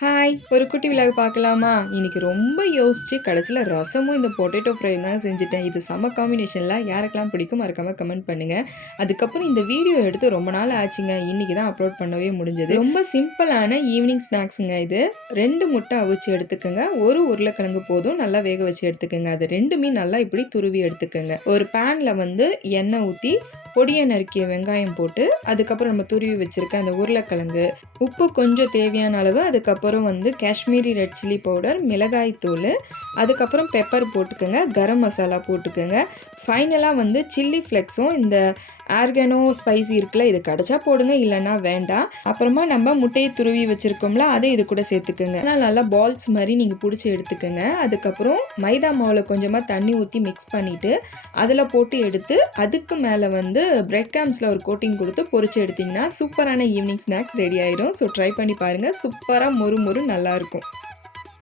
Hi! ஒரு குட்டி vlog பார்க்கலாமா? இன்னைக்கு ரொம்ப யோசிச்சு கடைசில ரசமும் இந்த பொட்டேட்டோ ஃப்ரையும் தான் செஞ்சுட்டேன். இது செம்ம காம்பினேஷன்ல யாருக்கெல்லாம் பிடிக்கும் மறக்காம கமெண்ட் பண்ணுங்க. அதுக்கப்புறம் இந்த வீடியோ எடுத்து ரொம்ப நாள் ஆச்சுங்க. இன்னைக்கு தான் அப்லோட் பண்ணவே முடிஞ்சது. ரொம்ப சிம்பிளான ஈவினிங் ஸ்நாக்ஸுங்க இது. 2 முட்டை அவிச்சு எடுத்துக்கங்க. 1 உருளைக்கிழங்கு போதும். நல்லா வேக வச்சு எடுத்துக்கங்க. அது 2மே நல்லா இப்படி துருவி எடுத்துக்கங்க. ஒரு பேன்ல வந்து எண்ணெய் ஊத்தி பொடியை நறுக்கிய வெங்காயம் போட்டு அதுக்கப்புறம் நம்ம துருவி வச்சுருக்க அந்த உருளைக்கிழங்கு, உப்பு கொஞ்சம் தேவையான அளவு, அதுக்கப்புறம் வந்து காஷ்மீரி ரெட் சில்லி பவுடர், மிளகாய் தூள், அதுக்கப்புறம் பெப்பர் போட்டுக்கோங்க, கரம் மசாலா போட்டுக்கோங்க. ஃபைனலாக வந்து சில்லி ஃப்ளெக்ஸும் இந்த ஆர்கானோ ஸ்பைசி இருக்குல்ல, இது கிடச்சா போடுங்க, இல்லைன்னா வேண்டாம். அப்புறமா நம்ம முட்டையை துருவி வச்சுருக்கோம்ல, அதை இது கூட சேர்த்துக்கோங்க. நல்லா பால்ஸ் மாதிரி நீங்கள் பிடிச்சி எடுத்துக்கோங்க. அதுக்கப்புறம் மைதா மாவில் கொஞ்சமாக தண்ணி ஊற்றி மிக்ஸ் பண்ணிவிட்டு அதில் போட்டு எடுத்து அதுக்கு மேலே வந்து பிரெட் கிராம்ஸில் ஒரு கோட்டிங் கொடுத்து பொரிச்சு எடுத்திங்கன்னா சூப்பரான ஈவினிங் ஸ்நாக்ஸ் ரெடி ஆயிடும். ஸோ ட்ரை பண்ணி பாருங்கள். சூப்பராக மொறு மொறு நல்லாயிருக்கும்.